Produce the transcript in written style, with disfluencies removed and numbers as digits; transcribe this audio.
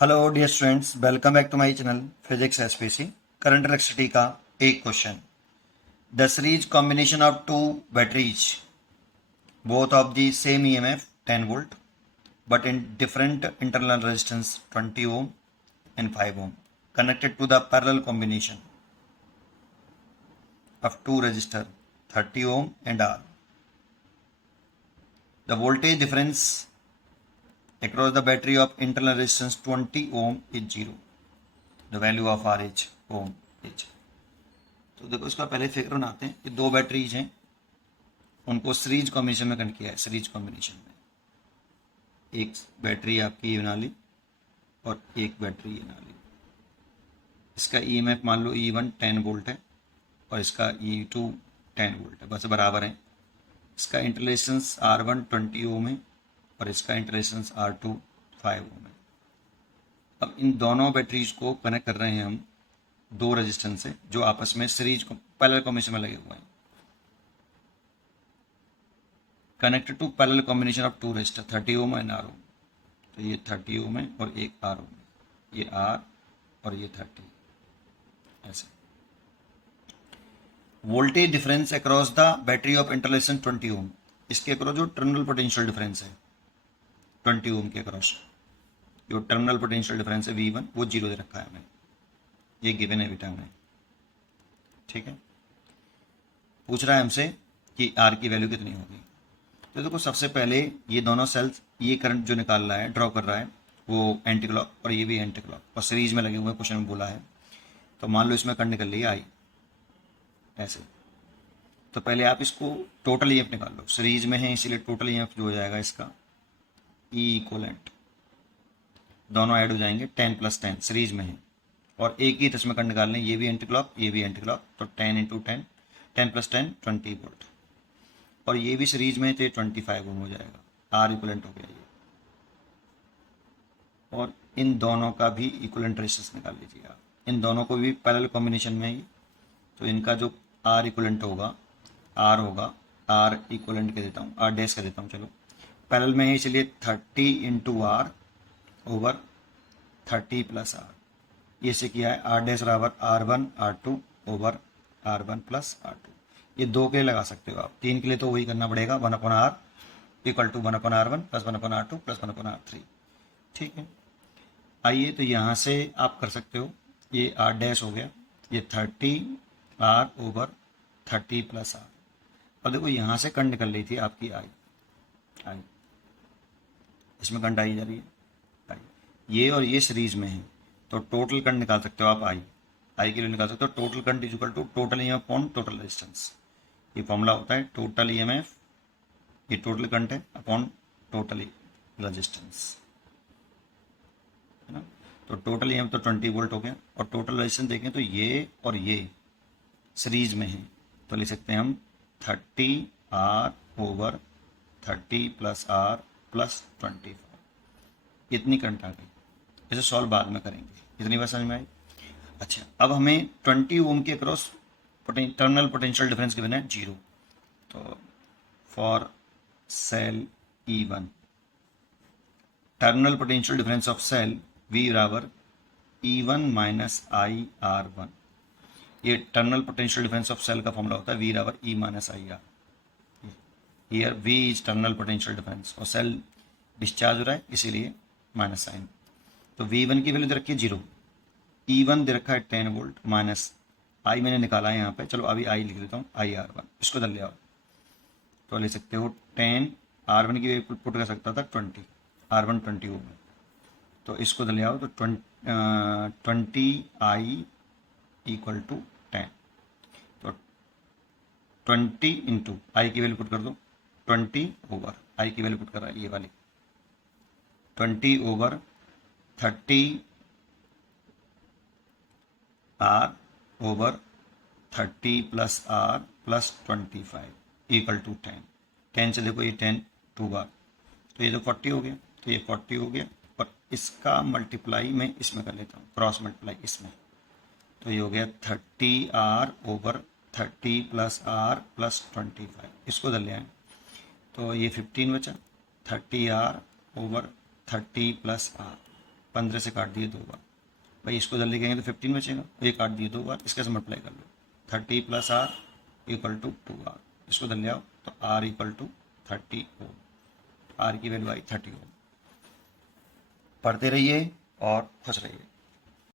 Hello dear students, welcome back to my channel physics SPC. Current electricity का एक question. The series combination of two batteries both of the same EMF 10 volt but in different internal resistance 20 ohm and 5 ohm connected to the parallel combination of two resistor 30 ohm and R. The voltage difference across the battery of internal resistance 20 ohm is 0. The value of R is ohm is। तो देखो इसका पहले figure बनाते हैं कि दो batteries हैं, उनको सीरीज कॉम्बिनेशन में कनेक्ट किया है। सीरीज कॉम्बिनेशन में एक बैटरी आपकी ये बना ली और एक बैटरी ये बना ली। इसका ईएमएफ मान लो E1 10 वोल्ट है और इसका E2 10 वोल्ट है, बस बराबर है। इसका इंटरलेशंस R1 20 ओम है और इसका इंटरलेशंस R2 5 ओम है। अब इन दोनों बैटरीज को कनेक्ट कर रहे हैं हम दो रेजिस्टेंस से जो आपस में सीरीज पैरेलल कॉम्बिनेशन में लगे हुए हैं। Connected to parallel combination of two resistor 30 ohm and R ohm. तो ये 30 ओम है और एक R ओम है, ये R और ये 30, ऐसे। Voltage difference across the battery of इंटरलेशन 20 ओम। इसके अक्रॉस जो टर्मिनल पोटेंशियल डिफरेंस है 20 ओम के अक्रॉस जो टर्मिनल पोटेंशियल डिफरेंस है V1 वो 0 दे रखा है हमें, ये गिवन है बेटा हमें, ठीक है। पूछ रहा है हमसे कि R की वैल्यू कितनी होगी। तो देखो सबसे पहले ये दोनों सेल्स, ये करंट जो निकाल रहा है ड्रॉ कर रहा है वो एंटी क्लॉक और ये भी एंटी क्लॉक और सीरीज में लगे हुए क्वेश्चन में बोला है। तो मान लो इसमें करंट निकल रही है आई, ऐसे। तो पहले आप इसको टोटल ईएमएफ निकाल लो, सीरीज में है इसीलिए टोटल ईएमएफ जो हो जाएगा इसका ई इक्वलेंट, दोनों ऐड हो जाएंगे 10 + 10 सीरीज में है और एक ही इसमें करंट निकालने, ये भी एंटी क्लॉक ये भी एंटी क्लॉक, तो 10 × 10 10 + 10 20 वोल्ट और ये भी सीरीज में थे 25 ओम हो जाएगा। आर इक्वलेंट हो गया ये। और इन दोनों का भी इक्वलेंट रेजिस्टेंस निकाल लीजिए आप, इन दोनों को भी पैरेलल कॉम्बिनेशन में ही। तो इनका जो आर इक्वलेंट होगा, आर होगा, आर इक्वलेंट कह देता हूँ, आर डैश कह देता हूँ, चलो पैरेलल में है इसलिए 30 × R ओवर 30 + R। ये से किया है आर डैश बराबर R1 R2 over R1 + R2। ये दो के लिए लगा सकते हो आप, तीन के लिए तो वही करना पड़ेगा 1/R equal to 1/R1 + 1/R2 + 1/R3, ठीक है। आइए तो यहाँ से आप कर सकते हो, ये R डैश हो गया, ये 30R ओवर 30 + R। अब देखो यहाँ से करंट निकल रही थी आपकी आई, इसमें करंट आई जा रही है आई, ये और ये सीरीज में है तो टोटल करंट निकाल सकते हो आप आई के लिए निकाल सकते हो। Total current is equal to total EMF upon total resistance. ये फॉर्मूला होता है टोटल ईएमएफ, ये टोटल करंट है, अपॉन टोटल रेजिस्टेंस, है ना। तो टोटल ईएमएफ तो 20 वोल्ट हो गया और टोटल रेजिस्टेंस देखें तो ये और ये सीरीज में है तो लिख सकते हैं हम 30R ओवर 30 + R + 25। इतनी करंट आ गई। इसे सॉल्व बाद में करेंगे, इतनी बात समझ में आई। अच्छा, अब हमें 20 ओम के across terminal potential difference given है 0। तो for cell E1 terminal potential difference of cell V बराबर E1 - IR1। ये terminal potential difference of cell का फॉर्मूला होता है V बराबर E - IR। Here V is terminal potential difference और cell discharge हो रहा है इसीलिए माइनस साइन। तो V1 की वैल्यू दे रखी है 0, E1 दे रखा है 10 वोल्ट, माइनस आई मैंने निकाला है यहाँ पे, चलो अभी आई लिख देता हूँ IR1, इसको दल ले आओ तो ले सकते हो 10, R1 की वैल्यू पुट कर सकता था 20, R1 20 ओम है तो इसको दल ले आओ तो 20I इक्वल टू 10। तो 20 × आई की वैल्यू पुट कर दो, 20 ओवर आई की वैल्यू पुट कर रहा है ये वाली 20 over 30 R over 30 + R + 25 equal to 10। 10 से देखो ये 10 2 बार तो ये तो 40 हो गया, तो ये 40 हो गया और इसका मल्टीप्लाई मैं इसमें कर लेता हूँ, क्रॉस मल्टीप्लाई इसमें, तो ये हो गया 30R ओवर 30 + R + 25। इसको दल ले आए तो ये 15 बचा, 30R ओवर 30 + R 15 से काट दिए 2 बार, भाई इसको जल्दी कहेंगे तो 15 बचेगा, ये काट दिए 2 बार, इसके से मल्टीप्लाई कर लो, 30 + r इक्वल टू 2r, इसको धर ले आओ तो r equal to 30 ohm, r की वैल्यू आई 30 ओम। पढ़ते रहिए और खुश रहिए।